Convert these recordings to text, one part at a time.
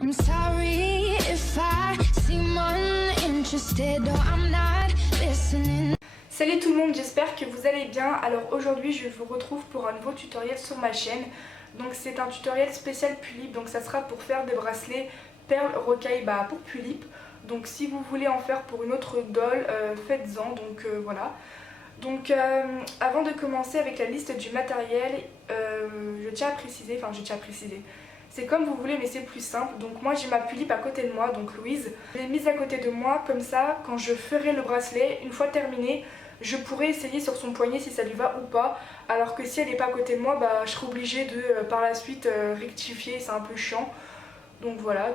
I'm sorry if I seem uninterested or I'm not listening. Salut tout le monde, j'espère que vous allez bien. Alors aujourd'hui je vous retrouve pour un nouveau tutoriel sur ma chaîne. Donc c'est un tutoriel spécial Pulip, donc ça sera pour faire des bracelets perles rocaille pour Pulip. Donc si vous voulez en faire pour une autre doll, faites-en, donc voilà. Donc avant de commencer avec la liste du matériel, je tiens à préciser, c'est comme vous voulez mais c'est plus simple. Donc moi j'ai ma Pulip à côté de moi, donc Louise. Je l'ai mise à côté de moi, comme ça quand je ferai le bracelet, une fois terminé, je pourrais essayer sur son poignet si ça lui va ou pas. Alors que si elle n'est pas à côté de moi, je serai obligée de par la suite rectifier, c'est un peu chiant. Donc voilà,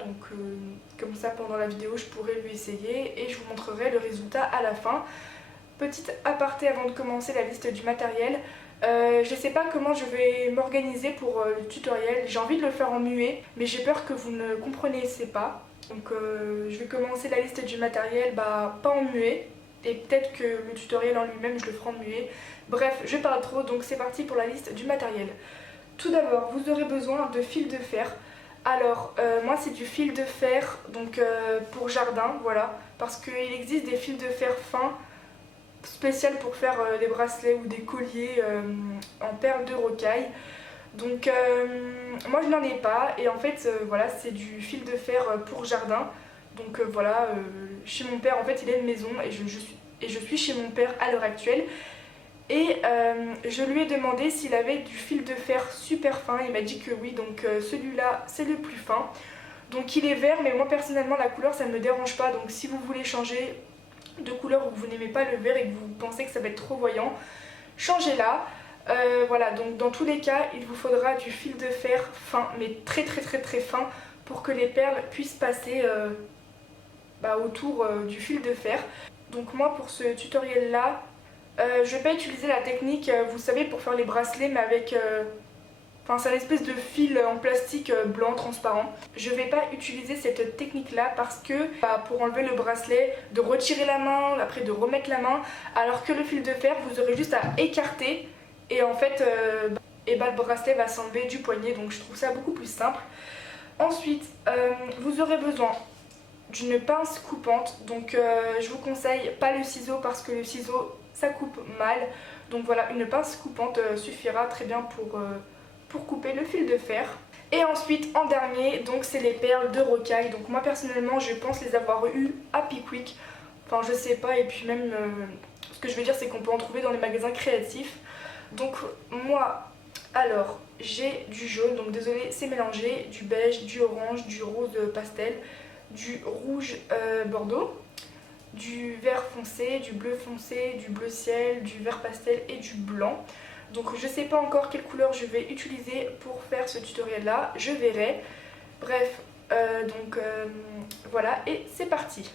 comme ça pendant la vidéo je pourrais lui essayer et je vous montrerai le résultat à la fin. Petite aparté avant de commencer la liste du matériel. Je sais pas comment je vais m'organiser pour le tutoriel. J'ai envie de le faire en muet, mais j'ai peur que vous ne compreniez pas. Donc je vais commencer la liste du matériel pas en muet. Et peut-être que le tutoriel en lui-même je le ferai en muet. Bref, je parle trop, donc c'est parti pour la liste du matériel. Tout d'abord, vous aurez besoin de fil de fer. Alors, moi c'est du fil de fer donc pour jardin, voilà. Parce qu'il existe des fils de fer fins spécial pour faire des bracelets ou des colliers en perles de rocaille. Donc moi je n'en ai pas et en fait voilà, c'est du fil de fer pour jardin. Donc voilà, chez mon père en fait il a une maison et je suis chez mon père à l'heure actuelle. Et je lui ai demandé s'il avait du fil de fer super fin, il m'a dit que oui, donc celui-là c'est le plus fin. Donc il est vert, mais moi personnellement la couleur ça ne me dérange pas, donc si vous voulez changer de couleur ou que vous n'aimez pas le vert et que vous pensez que ça va être trop voyant, changez-la. Voilà, donc dans tous les cas il vous faudra du fil de fer fin, mais très fin, pour que les perles puissent passer autour du fil de fer. Donc moi pour ce tutoriel là, je vais pas utiliser la technique, vous savez, pour faire les bracelets mais avec c'est une espèce de fil en plastique blanc transparent. Je vais pas utiliser cette technique là parce que pour enlever le bracelet, de retirer la main, après de remettre la main, alors que le fil de fer vous aurez juste à écarter et en fait le bracelet va s'enlever du poignet, donc je trouve ça beaucoup plus simple. Ensuite vous aurez besoin d'une pince coupante, donc je vous conseille pas le ciseau parce que le ciseau ça coupe mal, donc voilà, une pince coupante suffira très bien pour couper le fil de fer. Et ensuite en dernier, donc c'est les perles de rocaille. Donc moi personnellement je pense les avoir eues à Pickwick, enfin je sais pas, et puis même ce que je veux dire c'est qu'on peut en trouver dans les magasins créatifs. Donc moi alors j'ai du jaune, donc désolé c'est mélangé, du beige, du orange, du rose pastel, du rouge bordeaux, du vert foncé, du bleu foncé, du bleu ciel, du vert pastel et du blanc. Donc je sais pas encore quelle couleur je vais utiliser pour faire ce tutoriel là, je verrai. Bref, voilà, et c'est parti.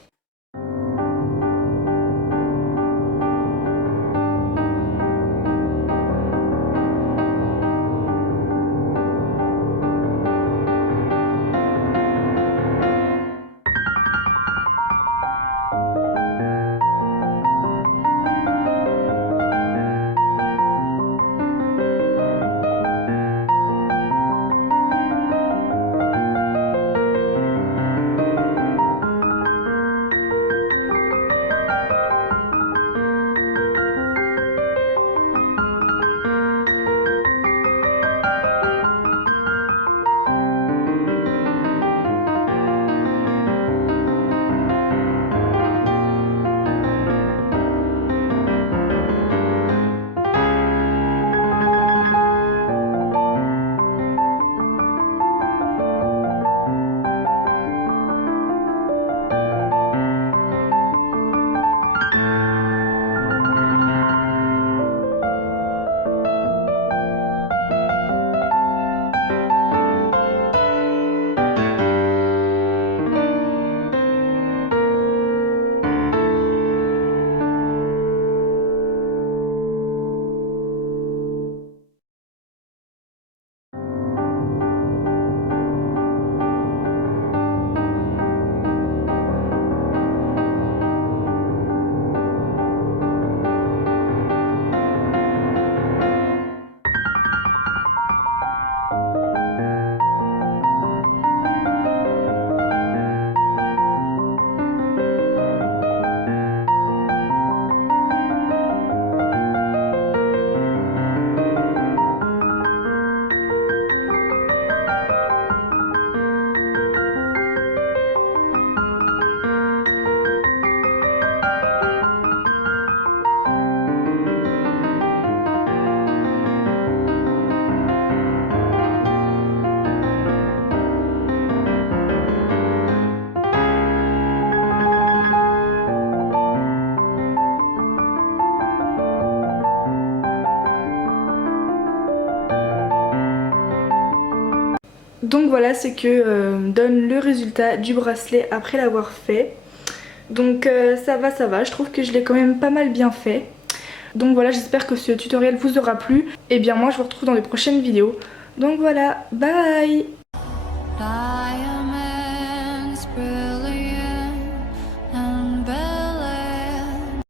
Donc voilà ce que donne le résultat du bracelet après l'avoir fait. Donc ça va, je trouve que je l'ai quand même pas mal bien fait. Donc voilà, j'espère que ce tutoriel vous aura plu. Et bien moi je vous retrouve dans les prochaines vidéos. Donc voilà, bye. Bye.